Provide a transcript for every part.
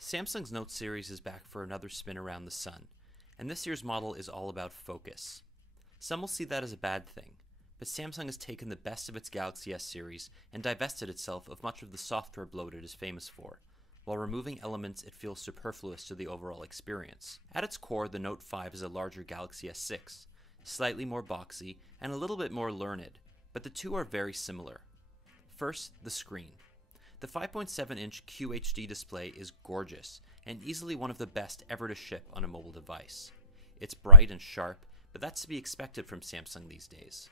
Samsung's Note series is back for another spin around the sun, and this year's model is all about focus. Some will see that as a bad thing, but Samsung has taken the best of its Galaxy S series and divested itself of much of the software bloat it is famous for, while removing elements it feels superfluous to the overall experience. At its core, the Note 5 is a larger Galaxy S6, slightly more boxy and a little bit more learned, but the two are very similar. First, the screen. The 5.7-inch QHD display is gorgeous and easily one of the best ever to ship on a mobile device. It's bright and sharp, but that's to be expected from Samsung these days.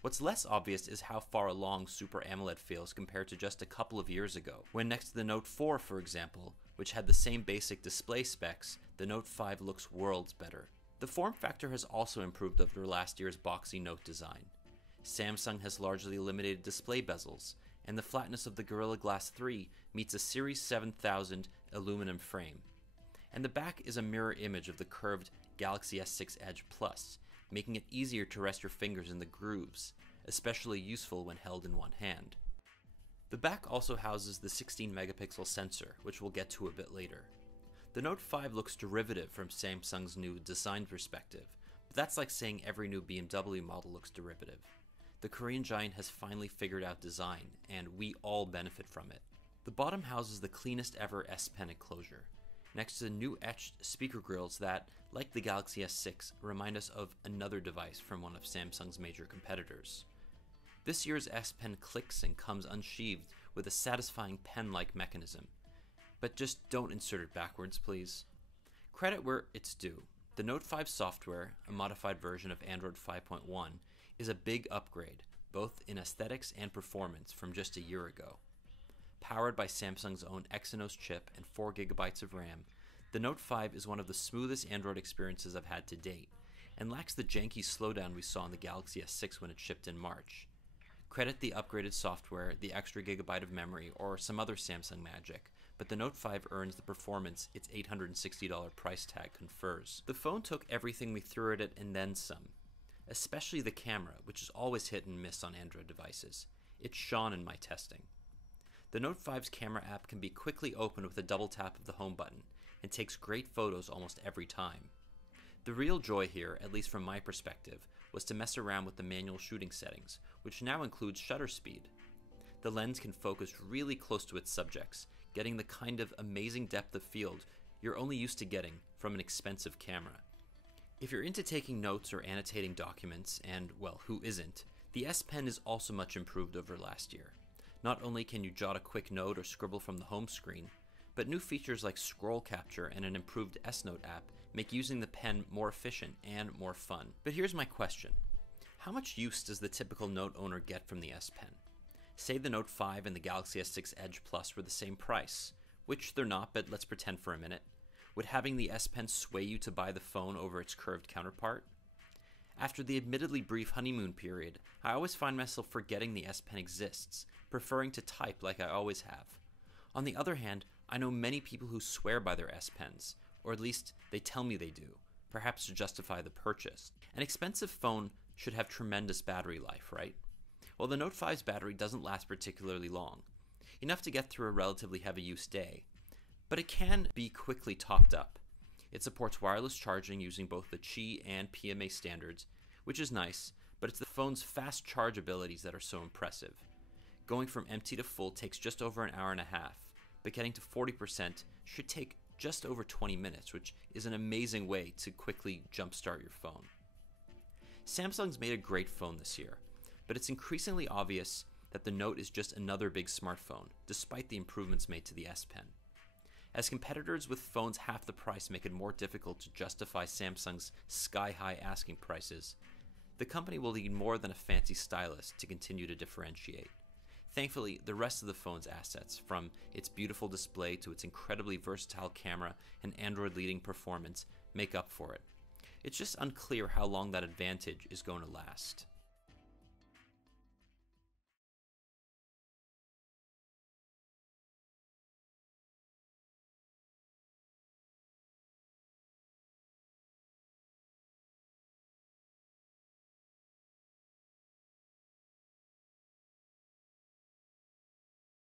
What's less obvious is how far along Super AMOLED feels compared to just a couple of years ago, when next to the Note 4, for example, which had the same basic display specs, the Note 5 looks worlds better. The form factor has also improved over last year's boxy Note design. Samsung has largely eliminated display bezels, and the flatness of the Gorilla Glass 3 meets a Series 7000 aluminum frame. And the back is a mirror image of the curved Galaxy S6 Edge Plus, making it easier to rest your fingers in the grooves, especially useful when held in one hand. The back also houses the 16-megapixel sensor, which we'll get to a bit later. The Note 5 looks derivative from Samsung's new design perspective, but that's like saying every new BMW model looks derivative. The Korean giant has finally figured out design, and we all benefit from it. The bottom houses the cleanest ever S Pen enclosure, next to the new etched speaker grills that, like the Galaxy S6, remind us of another device from one of Samsung's major competitors. This year's S Pen clicks and comes unsheathed with a satisfying pen-like mechanism. But just don't insert it backwards, please. Credit where it's due. The Note 5 software, a modified version of Android 5.1, is a big upgrade, both in aesthetics and performance from just a year ago. Powered by Samsung's own Exynos chip and 4GB of RAM, the Note 5 is one of the smoothest Android experiences I've had to date, and lacks the janky slowdown we saw in the Galaxy S6 when it shipped in March. Credit the upgraded software, the extra gigabyte of memory, or some other Samsung magic, but the Note 5 earns the performance its $860 price tag confers. The phone took everything we threw at it and then some. Especially the camera, which is always hit and miss on Android devices. It shone in my testing. The Note 5's camera app can be quickly opened with a double tap of the home button, and takes great photos almost every time. The real joy here, at least from my perspective, was to mess around with the manual shooting settings, which now includes shutter speed. The lens can focus really close to its subjects, getting the kind of amazing depth of field you're only used to getting from an expensive camera. If you're into taking notes or annotating documents, and, well, who isn't, the S Pen is also much improved over last year. Not only can you jot a quick note or scribble from the home screen, but new features like scroll capture and an improved S Note app make using the pen more efficient and more fun. But here's my question. How much use does the typical Note owner get from the S Pen? Say the Note 5 and the Galaxy S6 Edge Plus were the same price, which they're not, but let's pretend for a minute. Would having the S Pen sway you to buy the phone over its curved counterpart? After the admittedly brief honeymoon period, I always find myself forgetting the S Pen exists, preferring to type like I always have. On the other hand, I know many people who swear by their S Pens, or at least they tell me they do, perhaps to justify the purchase. An expensive phone should have tremendous battery life, right? Well, the Note 5's battery doesn't last particularly long, enough to get through a relatively heavy use day. But it can be quickly topped up. It supports wireless charging using both the Qi and PMA standards, which is nice, but it's the phone's fast charge abilities that are so impressive. Going from empty to full takes just over an hour and a half, but getting to 40% should take just over 20 minutes, which is an amazing way to quickly jumpstart your phone. Samsung's made a great phone this year, but it's increasingly obvious that the Note is just another big smartphone, despite the improvements made to the S Pen. As competitors with phones half the price make it more difficult to justify Samsung's sky-high asking prices, the company will need more than a fancy stylus to continue to differentiate. Thankfully, the rest of the phone's assets, from its beautiful display to its incredibly versatile camera and Android-leading performance, make up for it. It's just unclear how long that advantage is going to last.